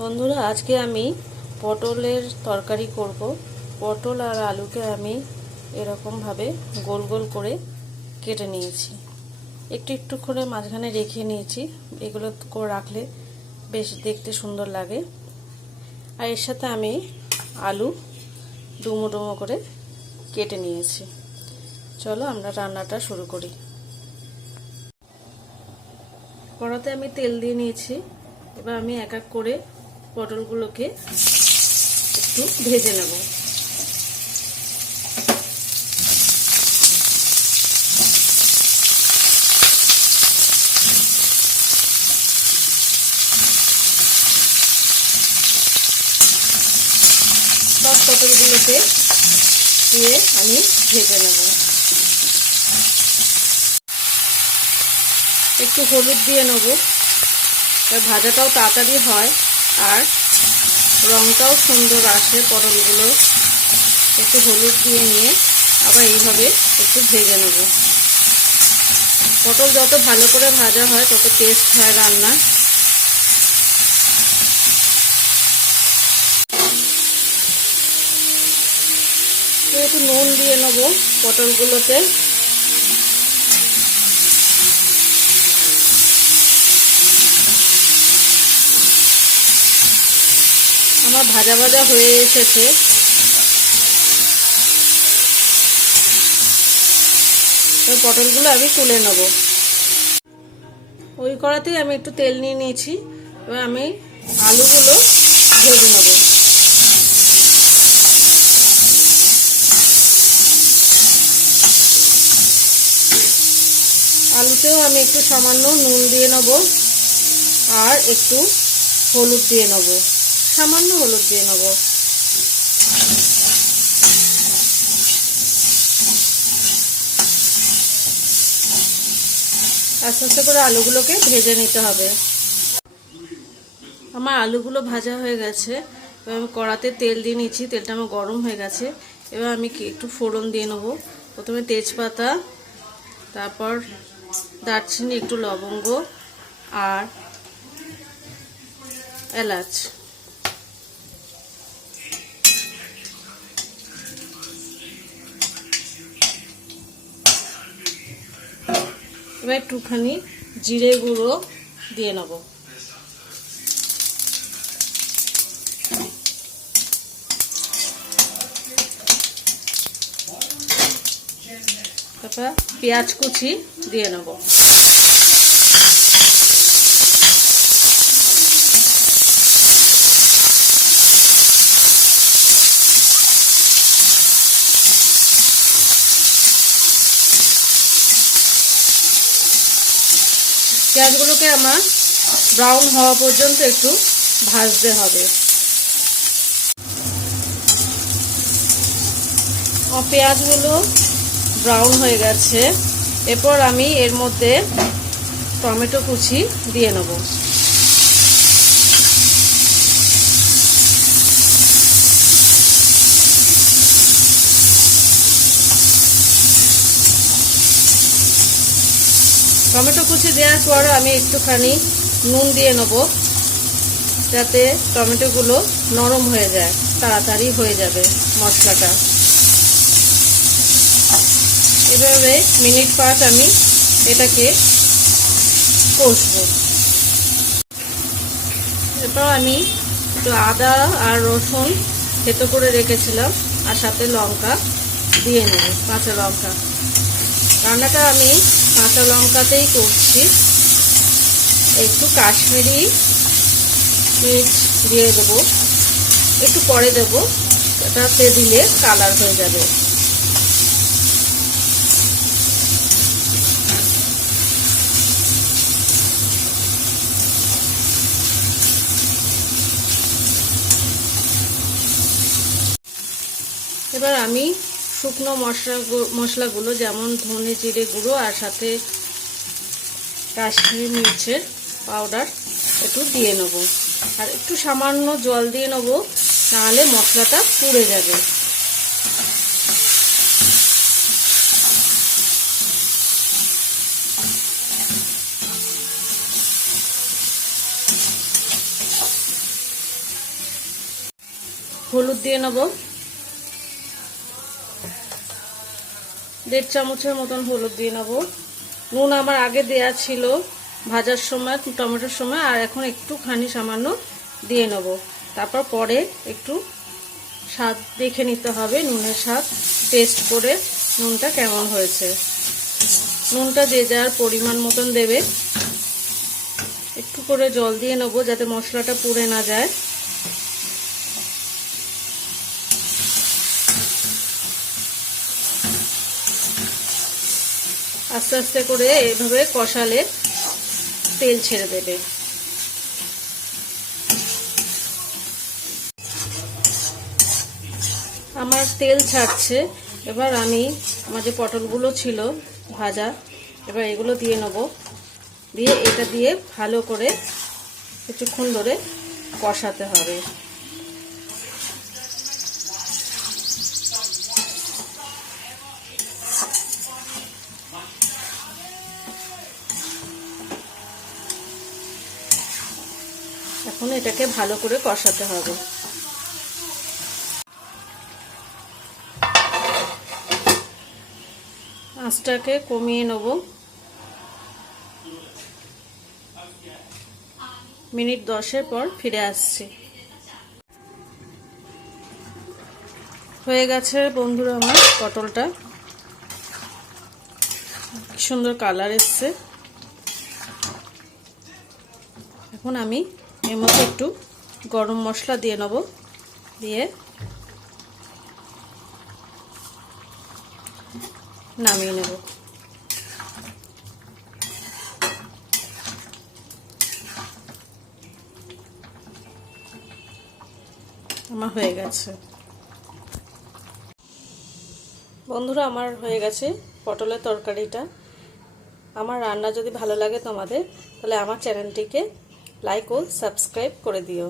বন্ধুরা, আজকে আমি পটলের তরকারি করব। পটল আর আলুকে আমি এরকমভাবে গোল গোল করে কেটে নিয়েছি। একটু একটু করে মাঝখানে রেখে নিয়েছি। এগুলো করে রাখলে বেশ দেখতে সুন্দর লাগে। আর এর সাথে আমি আলু ডুমো ডুমো করে কেটে নিয়েছি। চলো আমরা রান্নাটা শুরু করি। কড়াতে আমি তেল দিয়ে নিয়েছি। এবার আমি এক এক করে পটলগুলোকে একটু ভেজে নেব। সব পটলগুলোকে দিয়ে আমি ভেজে নেব। একটু হলুদ দিয়ে নেব। ভাজাটাও তাড়াতাড়ি হয়। আর রঙটাও সুন্দর আসে, পটলগুলো। একটু হলুদ দিয়ে নিয়ে আবার এইভাবে একটু ভেজে নেব। পটল যত ভালো করে ভাজা হয়, তত টেস্ট হয় রান্না। একটু নুন দিয়ে নেব পটলগুলোতে। ভাজা ভাজা হয়ে এসেছে। পটলগুলো আমি তুলে নেব। ওই কড়াতেই আমি একটু তেল নিয়ে নিয়েছি। এবার আমি আলুগুলো ভেজে নেব। আলুতেও আমি একটু সামান্য নুন দিয়ে নেব। আর একটু হলুদ দিয়ে নেব। সামান্য হলুদ দিয়ে নেব। আস্তে আস্তে করে আলুগুলোকে ভেজে নিতে হবে। আমার আলুগুলো ভাজা হয়ে গেছে। এবার আমি কড়াতে তেল দিয়ে নিচ্ছি তেলটা আমার গরম হয়ে গেছে। এবার আমি একটু ফোড়ন দিয়ে নেব। প্রথমে তেজপাতা, তারপর দারচিনি, একটু লবঙ্গ আর এলাচ। এবার একটুখানি জিরে গুঁড়ো দিয়ে নেব। তারপর পেঁয়াজ কুচি দিয়ে নেব। পেঁয়াজগুলোকে আমার ব্রাউন হওয়া পর্যন্ত একটু ভাজতে হবে। পেঁয়াজগুলো ব্রাউন হয়ে গেছে। এরপর আমি এর মধ্যে টমেটো কুচি দিয়ে নেব। টমেটো কুচি দেওয়ার পর আমি একটুখানি নুন দিয়ে নেব, যাতে টমেটোগুলো নরম হয়ে যায়, তাড়াতাড়ি হয়ে যাবে মশলাটা। এভাবে মিনিট পাঁচ আমি এটাকে কষবো। এরপর আমি একটু আদা আর রসুন থেতো করে রেখেছিলাম, আর সাথে লঙ্কা দিয়ে নেব, কাঁচা লঙ্কা। রান্নাটা আমি কাঁচা লঙ্কাতেই করছি। একটু কাশ্মীরি মির্চ দিয়ে দেবো। একটু পরে দেবো। এটাতে দিলে কালার হয়ে যাবে। এবার আমি শুকনো মশলা মশলাগুলো যেমন ধনে জিরে গুঁড়ো আর সাথে কাশ্মীরি মির্চের পাউডার একটু দিয়ে নেব। আর একটু সামান্য জল দিয়ে নেব, নাহলে মশলাটা পুড়ে যাবে। হলুদ দিয়ে নেব। দেড় চামচের মতন হলুদ দিয়ে নেব। নুন আমার আগে দেয়া ছিল ভাজার সময় টমেটোর সময়, আর এখন একটুখানি সামান্য দিয়ে নেব। তারপর পরে একটু স্বাদ দেখে নিতে হবে, নুনের স্বাদ টেস্ট করে নুনটা কেমন হয়েছে। নুনটা যে যার পরিমাণ মতন দেবে। একটু করে জল দিয়ে নেব, যাতে মশলাটা পুড়ে না যায়। আস্তে আস্তে করে এভাবে কষালে তেল ছেড়ে দেবে। আমার তেল ছাড়ছে। এবার আমি আমার যে পটলগুলো ছিল ভাজা, এবার এগুলো দিয়ে নেব। দিয়ে এটা দিয়ে ভালো করে কিছুক্ষণ ধরে কষাতে হবে। এখন এটাকে ভালো করে কষাতে হবে। আঁচটাকে কমিয়ে নেব। মিনিট দশের পর ফিরে আসছি। হয়ে গেছে বন্ধুরা আমার পটলটা। সুন্দর কালার এসছে। এখন আমি এর মধ্যে একটু গরম মশলা দিয়ে নেব। দিয়ে নামিয়ে নেব। আমার হয়ে গেছে। বন্ধুরা, আমার হয়ে গেছে পটলের তরকারিটা। আমার রান্না যদি ভালো লাগে তোমাদের, তাহলে আমার চ্যানেলটিকে লাইক ও সাবস্ক্রাইব করে দিও।